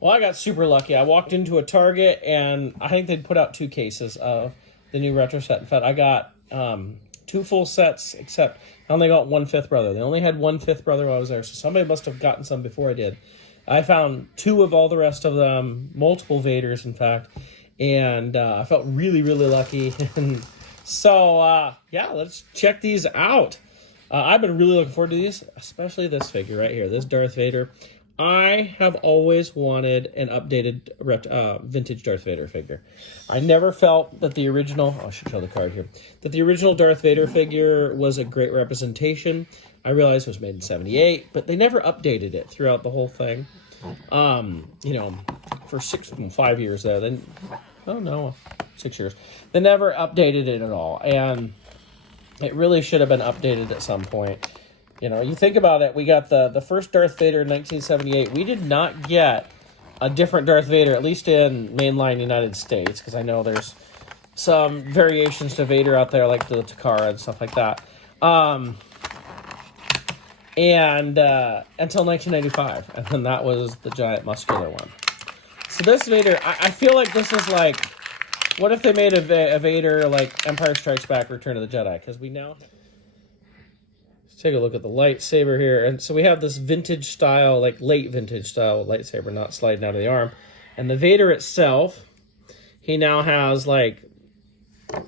Well, I got super lucky. I walked into a Target, and I think they'd put out 2 cases of the new retro set. In fact, I got 2 full sets, except I only got 1 fifth brother. They only had 1 fifth brother while I was there, so somebody must have gotten some before I did. I found 2 of all the rest of them, multiple Vaders, in fact, and I felt really, really lucky. And so, yeah, let's check these out. I've been really looking forward to these, especially this figure right here, this Darth Vader. I have always wanted an updated vintage Darth Vader figure. I never felt that the original, I should show the card here, that the original Darth Vader figure was a great representation. I realized it was made in 78, but they never updated it throughout the whole thing. You know, for 5 years there, then, oh no, 6 years. They never updated it at all, and it really should have been updated at some point. You know, you think about it, we got the first Darth Vader in 1978. We did not get a different Darth Vader, at least in mainline United States, because I know there's some variations to Vader out there, like the Takara and stuff like that. Until 1995, and then that was the giant muscular one. So this Vader, I feel like this is like, what if they made a Vader like Empire Strikes Back, Return of the Jedi? Because we now... Take a look at the lightsaber here. And so we have this vintage style, like late vintage style lightsaber, not sliding out of the arm. And the Vader itself, he now has like, I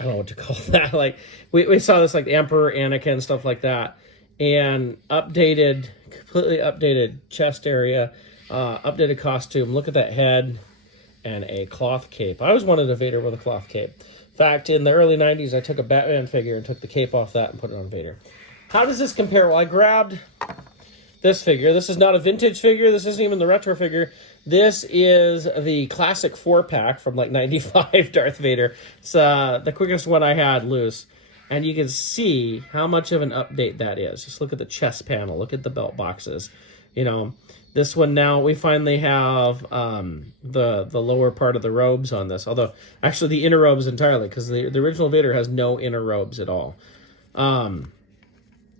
don't know what to call that. Like we saw this like the Emperor, Anakin, stuff like that. And updated, completely updated chest area, updated costume. Look at that head and a cloth cape. I always wanted a Vader with a cloth cape. In fact, in the early 90s, I took a Batman figure and took the cape off that and put it on Vader. How does this compare? Well, I grabbed this figure. This is not a vintage figure. This isn't even the retro figure. This is the classic 4-pack from like 95 Darth Vader. It's the quickest one I had loose. And you can see how much of an update that is. Just look at the chest panel. Look at the belt boxes. You know, this one now, we finally have the lower part of the robes on this. Although, actually, the inner robes entirely, because the original Vader has no inner robes at all.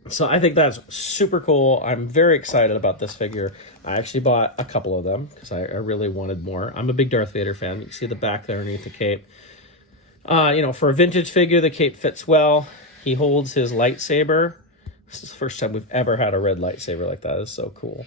So I think that's super cool. I'm very excited about this figure. I actually bought a couple of them because I really wanted more. I'm a big Darth Vader fan. You can see the back there underneath the cape. You know, for a vintage figure, the cape fits well. He holds his lightsaber. This is the first time we've ever had a red lightsaber like that. It's so cool.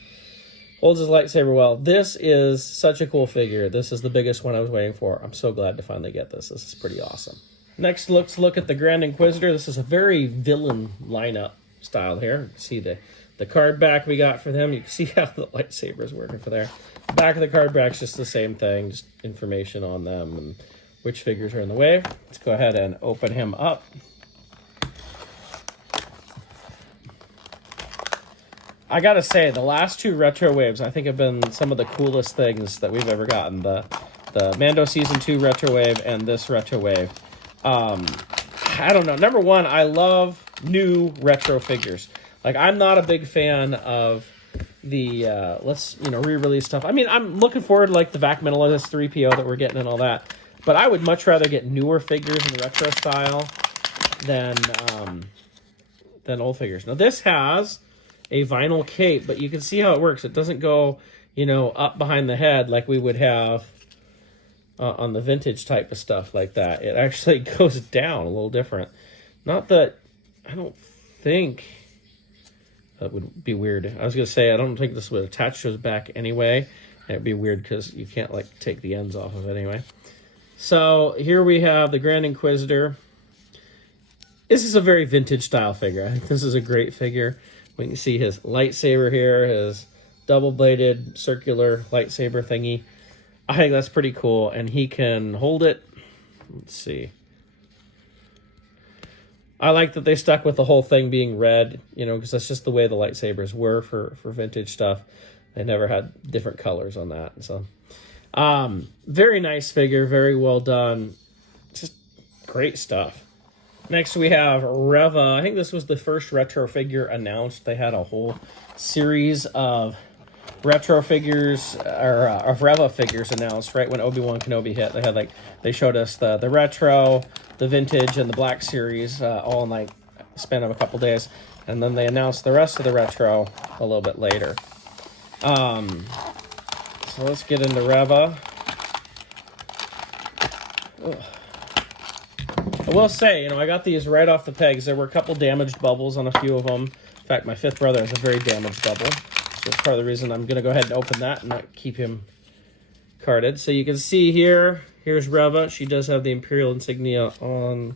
Holds his lightsaber well. This is such a cool figure. This is the biggest one I was waiting for. I'm so glad to finally get this. This is pretty awesome. Next, let's look at the Grand Inquisitor. This is a very villain lineup style here. You can see the card back we got for them. You can see how the lightsaber is working for there. The back of the card back's just the same thing, just information on them and which figures are in the way. Let's go ahead and open him up. I gotta say, the last 2 retro waves I think have been some of the coolest things that we've ever gotten. The Mando Season 2 retro wave and this retro wave. I don't know. Number one, I love new retro figures. Like, I'm not a big fan of the re-release stuff. I mean, I'm looking forward to like the Vac Minimalist 3PO that we're getting and all that, but I would much rather get newer figures in the retro style than old figures. Now this has a vinyl cape, but you can see how it works. It doesn't go, you know, up behind the head like we would have on the vintage type of stuff like that. It actually goes down a little different. Not that, I don't think that would be weird. I was going to say, I don't think this would attach to his back anyway. It'd be weird because you can't like take the ends off of it anyway. So here we have the Grand Inquisitor. This is a very vintage style figure. I think this is a great figure. We can see his lightsaber here, his double-bladed circular lightsaber thingy. I think that's pretty cool, and he can hold it. Let's see. I like that they stuck with the whole thing being red, you know, because that's just the way the lightsabers were for vintage stuff. They never had different colors on that. So, very nice figure, very well done. Just great stuff. Next we have Reva. I think this was the first retro figure announced. They had a whole series of retro figures, or of Reva figures announced right when Obi-Wan Kenobi hit. They had they showed us the retro, the vintage, and the black series all in like a span of a couple days, and then they announced the rest of the retro a little bit later. So let's get into Reva. Ugh. I will say, you know, I got these right off the pegs. There were a couple damaged bubbles on a few of them. In fact, my fifth brother has a very damaged bubble. So that's part of the reason I'm going to go ahead and open that and not keep him carded. So you can see here, here's Reva. She does have the Imperial insignia on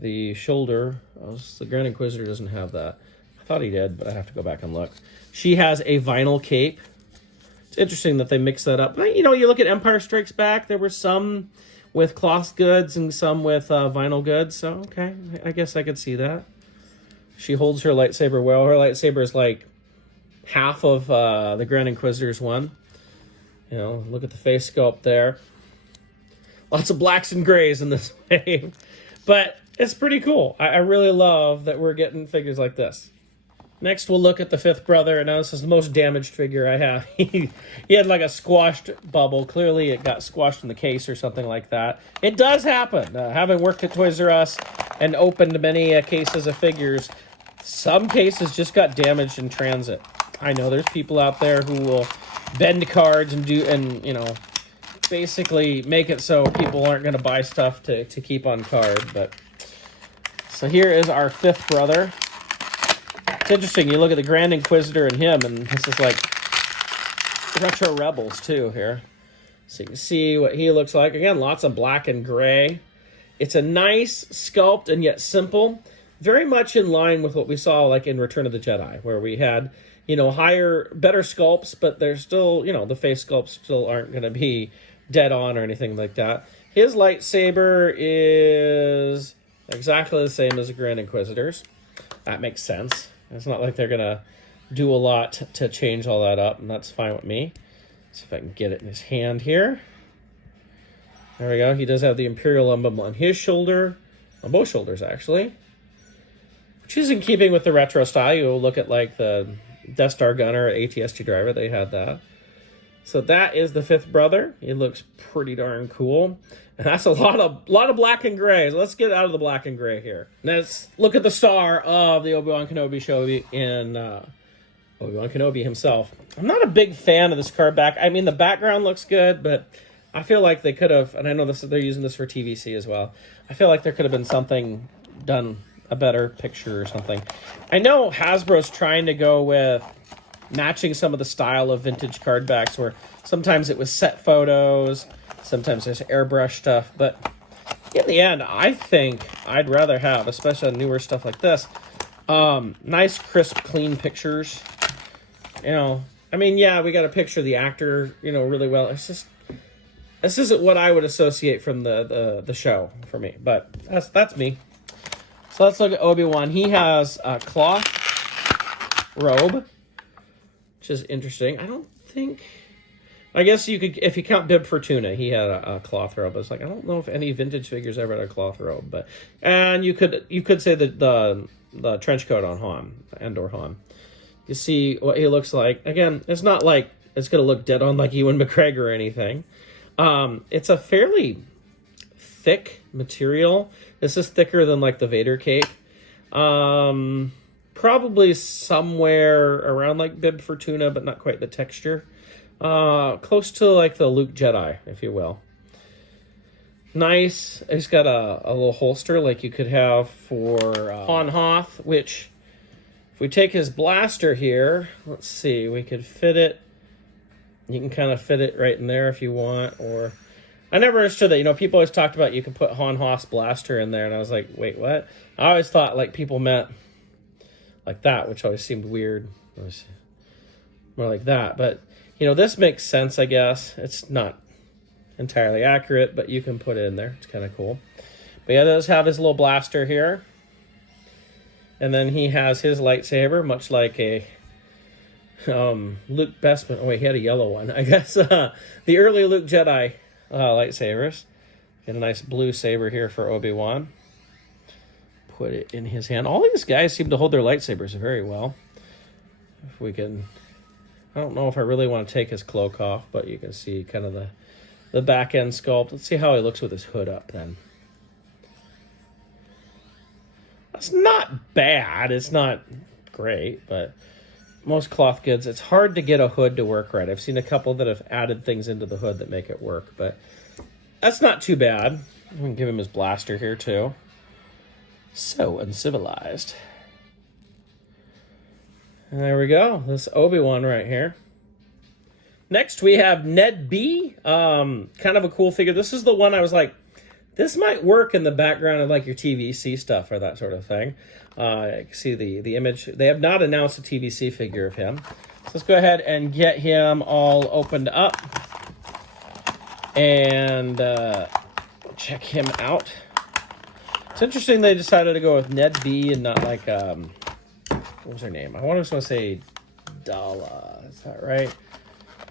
the shoulder. The Grand Inquisitor doesn't have that. I thought he did, but I have to go back and look. She has a vinyl cape. It's interesting that they mix that up. You know, you look at Empire Strikes Back, there were some with cloth goods and some with vinyl goods. So, okay, I guess I could see that. She holds her lightsaber well. Her lightsaber is like half of the Grand Inquisitor's one. You know, look at the face sculpt there. Lots of blacks and grays in this wave. But it's pretty cool. I really love that we're getting figures like this. Next, we'll look at the fifth brother. Now, this is the most damaged figure I have. He had like a squashed bubble. Clearly, it got squashed in the case or something like that. It does happen. Having worked at Toys R Us and opened many cases of figures, some cases just got damaged in transit. I know there's people out there who will bend cards and you know, basically make it so people aren't going to buy stuff to keep on card. But so here is our fifth brother. It's interesting. You look at the Grand Inquisitor and him, and this is like retro Rebels too here. So you can see what he looks like. Again, lots of black and gray. It's a nice sculpt and yet simple. Very much in line with what we saw like in Return of the Jedi, where we had, you know, better sculpts, but they're still, you know, the face sculpts still aren't going to be dead on or anything like that. His lightsaber is exactly the same as the Grand Inquisitor's. That makes sense. It's not like they're going to do a lot to change all that up, and that's fine with me. See if I can get it in his hand here. There we go. He does have the Imperial emblem on his shoulder, on both shoulders actually, which is in keeping with the retro style. You look at like the Death Star gunner, AT-ST driver, they had that. So that is the fifth brother. He looks pretty darn cool. And that's a lot of black and gray. So let's get out of the black and gray here. Let's look at the star of the Obi-Wan Kenobi show in Obi-Wan Kenobi himself. I'm not a big fan of this card back. I mean, the background looks good, but I feel like they could have, and I know they're using this for TVC as well. I feel like there could have been something done, a better picture or something. I know Hasbro's trying to go with matching some of the style of vintage card backs, where sometimes it was set photos, sometimes there's airbrush stuff, but in the end, I think I'd rather have, especially on newer stuff like this, nice, crisp, clean pictures. You know, I mean, yeah, we got to picture the actor, you know, really well. It's just, this isn't what I would associate from the show for me, but that's me. So let's look at Obi-Wan. He has a cloth robe, which is interesting. I guess you could, if you count Bib Fortuna, he had a cloth robe. It's like, I don't know if any vintage figures ever had a cloth robe, but, and you could say that the trench coat on Han, Andor Han. You see what he looks like. Again, it's not like it's going to look dead on like Ewan McGregor or anything. It's a fairly thick material. This is thicker than like the Vader cape. Probably somewhere around like Bib Fortuna, but not quite the texture. Close to like the Luke Jedi, if you will. Nice. He's got a little holster like you could have for Han Hoth, which if we take his blaster here, let's see, we could fit it. You can kind of fit it right in there if you want, or I never understood that. You know, people always talked about you could put Han Hoth's blaster in there, and I was like, wait, what? I always thought like people meant like that, which always seemed weird. It was more like that, but you know, this makes sense, I guess. It's not entirely accurate, but you can put it in there. It's kind of cool. But yeah, it does have his little blaster here. And then he has his lightsaber, much like a Luke Bespin. Oh, wait, he had a yellow one. I guess the early Luke Jedi lightsabers. Get a nice blue saber here for Obi-Wan. Put it in his hand. All these guys seem to hold their lightsabers very well. If we can... I don't know if I really want to take his cloak off, but you can see kind of the back end sculpt. Let's see how he looks with his hood up then. That's not bad. It's not great, but most cloth goods, it's hard to get a hood to work right. I've seen a couple that have added things into the hood that make it work, but that's not too bad. I'm going to give him his blaster here, too. So uncivilized. And there we go. This Obi-Wan right here. Next, we have Ned-B. Kind of a cool figure. This is the one I was like, this might work in the background of like your TVC stuff or that sort of thing. You can see the image. They have not announced a TVC figure of him. So let's go ahead and get him all opened up and check him out. It's interesting they decided to go with Ned-B and not like, what was her name? I was going to say Dala. Is that right?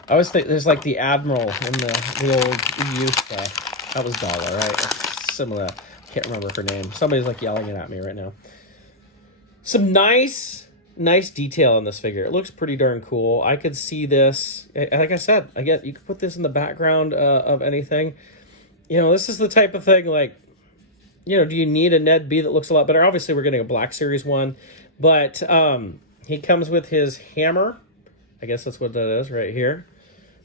I always think there's like the Admiral in the old EU stuff. That was Dala, right? That's similar. I can't remember her name. Somebody's like yelling it at me right now. Some nice detail in this figure. It looks pretty darn cool. I could see this. Like I said, you could put this in the background of anything. You know, this is the type of thing like, you know, do you need a Ned-B that looks a lot better? Obviously, we're getting a Black Series one, but he comes with his hammer. I guess that's what that is right here.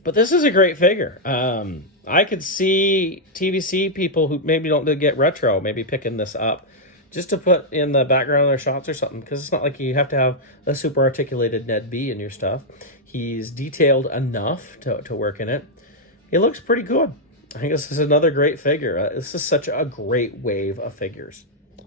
But this is a great figure. I could see TVC people who maybe don't get retro maybe picking this up just to put in the background of their shots or something, because it's not like you have to have a super articulated Ned-B in your stuff. He's detailed enough to work in it. It looks pretty good. I think this is another great figure. This is such a great wave of figures.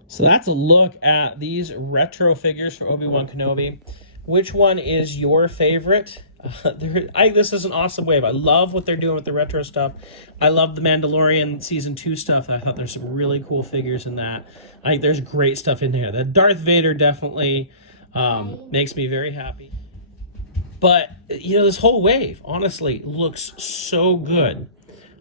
So that's a look at these retro figures for Obi-Wan Kenobi. Which one is your favorite? This is an awesome wave. I love what they're doing with the retro stuff. I love the Mandalorian Season 2 stuff. I thought there's some really cool figures in that. I think there's great stuff in here. The Darth Vader definitely makes me very happy. But, you know, this whole wave, honestly, looks so good.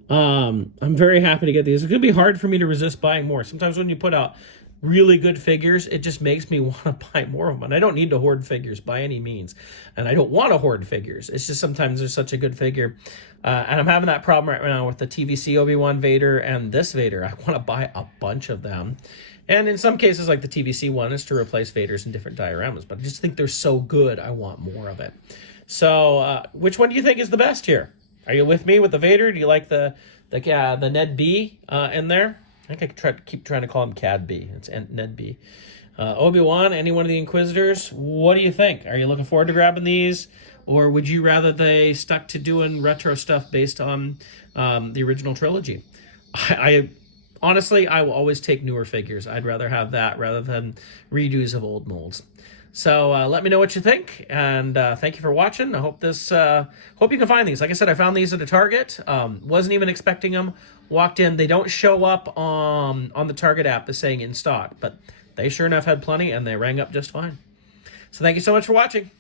I'm very happy to get these. It's going to be hard for me to resist buying more. Sometimes when you put out really good figures, it just makes me want to buy more of them. And I don't need to hoard figures by any means. And I don't want to hoard figures. It's just sometimes there's such a good figure. And I'm having that problem right now with the TVC Obi-Wan Vader and this Vader. I want to buy a bunch of them. And in some cases, like the TVC one, is to replace Vaders in different dioramas. But I just think they're so good, I want more of it. So which one do you think is the best here? Are you with me with the Vader? Do you like the Ned-B in there? I think I keep trying to call him Cad-B. It's Ned-B. Obi-Wan, any one of the Inquisitors, what do you think? Are you looking forward to grabbing these? Or would you rather they stuck to doing retro stuff based on the original trilogy? Honestly, I will always take newer figures. I'd rather have that rather than redos of old molds. So let me know what you think, and thank you for watching. I hope hope you can find these. Like I said, I found these at a Target. Wasn't even expecting them. Walked in. They don't show up on the Target app as saying in stock, but they sure enough had plenty, and they rang up just fine. So thank you so much for watching.